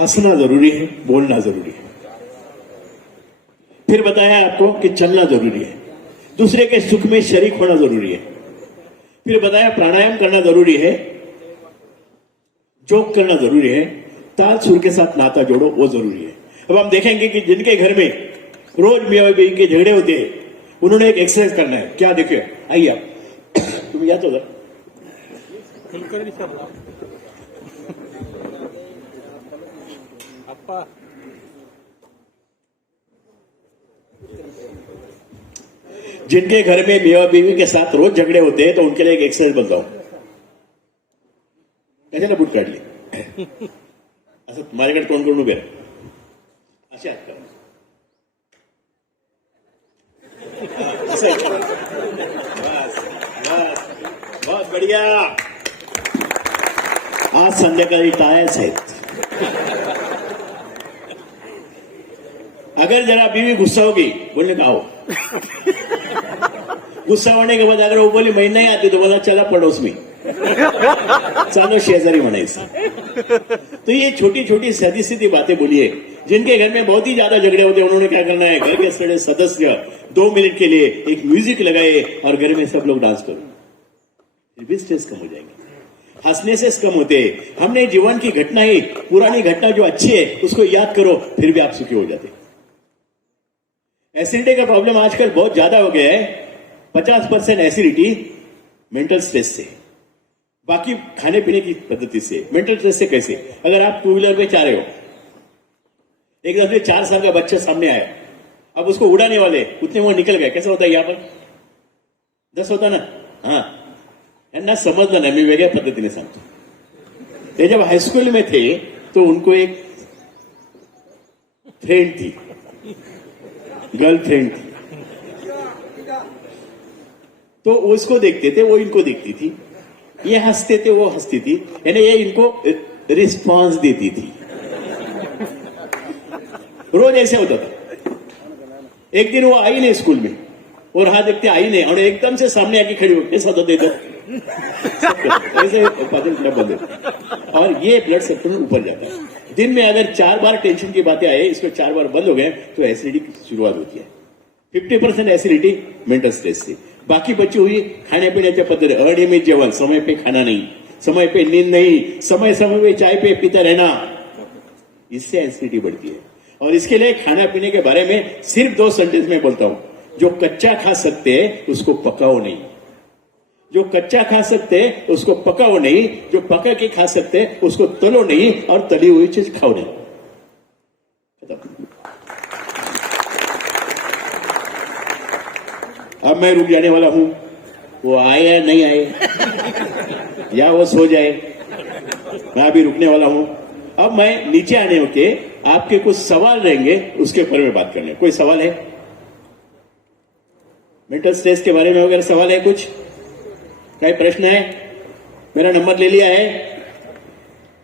हंसना जरूरी है, बोलना जरूरी है। फिर बताया आपको कि चलना जरूरी है, दूसरे के सुख में शरीक होना जरूरी है। फिर बताया प्राणायाम करना जरूरी है, जोग करना जरूरी है, ताल सुर के साथ नाता जोड़ो वो जरूरी है। अब हम देखेंगे कि जिनके घर में रोज मियाँ बीवी के झगड़े होते हैं, उन्होंने एक एक्सरसाइज करना है। क्या देखिए, आइए आप तुम याद होगा जिनके घर में मियाँ बीवी के साथ रोज झगड़े होते हैं तो उनके लिए एक एक्सरसाइज बताओ। ऐसे ना बुट काढली असं माझ्याकडे तोंड करून उभे राहा, असे हात करा, बहुत बढ़िया। आज संध्याकाळी टाळ्याच आहेत। अगर जरा बीवी गुस्सा होगी, बोलने का आओ, गुस्सा होने के बाद अगर वो बोली मैं नहीं आती तो बोला चला पड़ोस में चालो शेजारी म्हणायचं। तो ये छोटी छोटी सीधी सीधी बातें बोलिए। जिनके घर में बहुत ही ज्यादा झगड़े होते हैं, उन्होंने क्या करना है, घर के सारे सदस्य 2 मिनट के लिए एक म्यूजिक लगाए और घर में सब लोग डांस करो, फिर भी स्ट्रेस कम हो जाएंगे। हंसने से कम होते। हमने जीवन की घटना ही, पुरानी घटना जो अच्छी है उसको याद करो, फिर भी आप सुखी हो जाते। एसिडिटी का प्रॉब्लम आजकल बहुत ज्यादा हो गया है। 50% एसिडिटी मेंटल स्ट्रेस से, बाकी खाने पीने की पद्धति से। मेंटल स्ट्रेस से कैसे? अगर आप 2 व्हीलर में जा रहे हो, एक दफे 4 साल का बच्चा सामने आया, अब उसको उड़ाने वाले उतने वो निकल गए। कैसा होता है? यहां पर 10 होता ना। हाँ, यांना समजलं ना, मी वेगळ्या पद्धतीने सांगतो। ते जब हाईस्कूल में थे तो उनको एक फ्रेंड थी, गर्लफ्रेंड थी। तो वो इसको देखते थे, वो इनको देखती थी, ये हंसते थे, वो हंसती थी, यानी ये इनको रिस्पॉन्स देती थी। रोज ऐसे होता था। एक दिन वो आई नहीं स्कूल में और हाँ देखते आई नहीं, और एकदम से सामने आके खड़ी होती, ऐसा होता ऐसे बंद, और ये ब्लड सर्कुलेशन ऊपर जाता है। दिन में अगर 4 बार टेंशन की बातें आए, इसको 4 बार बंद हो गए तो एसिडिटी की शुरुआत होती है। 50% एसिडिटी मेंटल स्ट्रेस से। बाकी बची हुई खाने पीने पद्धति, अनियमित जेवण, समय पे खाना नहीं, समय पे नींद नहीं, समय समय पे चाय पे पीता रहना, इससे एसिडिटी बढ़ती है। और इसके लिए खाना पीने के बारे में सिर्फ 2 सेंटेंस में बोलता हूं। जो कच्चा खा सकते हैं उसको पकाओ नहीं, जो कच्चा खा सकते हैं उसको पकाओ नहीं, जो पका के खा सकते हैं उसको तलो नहीं, और तली हुई चीज खाओ नहीं। अब मैं रुक जाने वाला हूं, वो आए या नहीं आए या वो सो जाए, मैं अभी रुकने वाला हूं। अब मैं नीचे आने के आपके कुछ सवाल रहेंगे, उसके ऊपर में बात करने। कोई सवाल है? मेंटल स्ट्रेस के बारे में वगैरह सवाल है? कुछ कोई प्रश्न है? मेरा नंबर ले लिया है?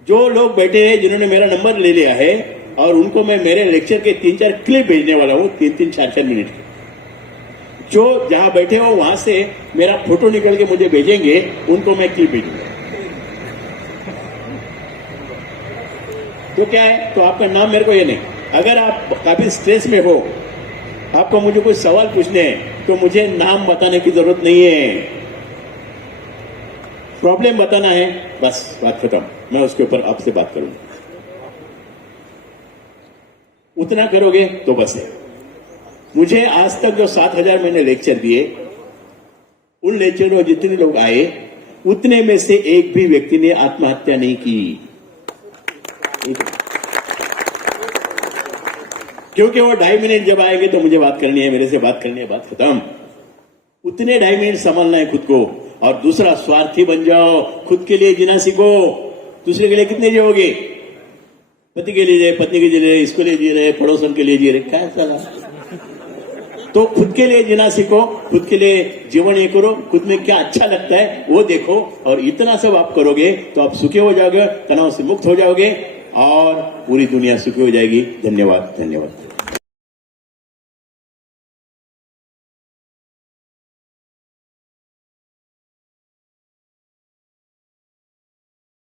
जो लोग बैठे हैं जिन्होंने मेरा नंबर ले लिया है, और उनको मैं मेरे लेक्चर के 3-4 क्लिप भेजने वाला हूं, 3-3, 4-4 मिनट के। जो जहां बैठे हो वहां से मेरा फोटो निकल के मुझे भेजेंगे, उनको मैं क्लिप भेजूंगा। तो क्या है, तो आपका नाम मेरे को ये नहीं। अगर आप काफी स्ट्रेस में हो, आपको मुझे कुछ सवाल पूछने हैं, तो मुझे नाम बताने की जरूरत नहीं है, प्रॉब्लम बताना है, बस बात खत्म। मैं उसके ऊपर आपसे बात करूंगा। उतना करोगे तो बस है। मुझे आज तक जो 7000 मैंने लेक्चर दिए, उन लेक्चर में जितने लोग आए, उतने में से एक भी व्यक्ति ने आत्महत्या नहीं की। क्योंकि वो 2.5 मिनट जब आएंगे तो मुझे बात करनी है, मेरे से बात करनी है, बात खत्म। उतने 2.5 मिनट संभालना है खुद को। और दूसरा, स्वार्थी बन जाओ, खुद के लिए जीना सीखो। दूसरे के लिए कितने जियोगे? पति के लिए, पत्नी के लिए, इसको लिए जी रहे, पड़ोसन के लिए जी रहे, क्या चला? तो खुद के लिए जीना सीखो, खुद के लिए जीवन ये करो, खुद में क्या अच्छा लगता है वो देखो, और इतना सब आप करोगे तो आप सुखी हो जाओगे, तनाव से मुक्त हो जाओगे, और पूरी दुनिया सुखी हो जाएगी। धन्यवाद, धन्यवाद।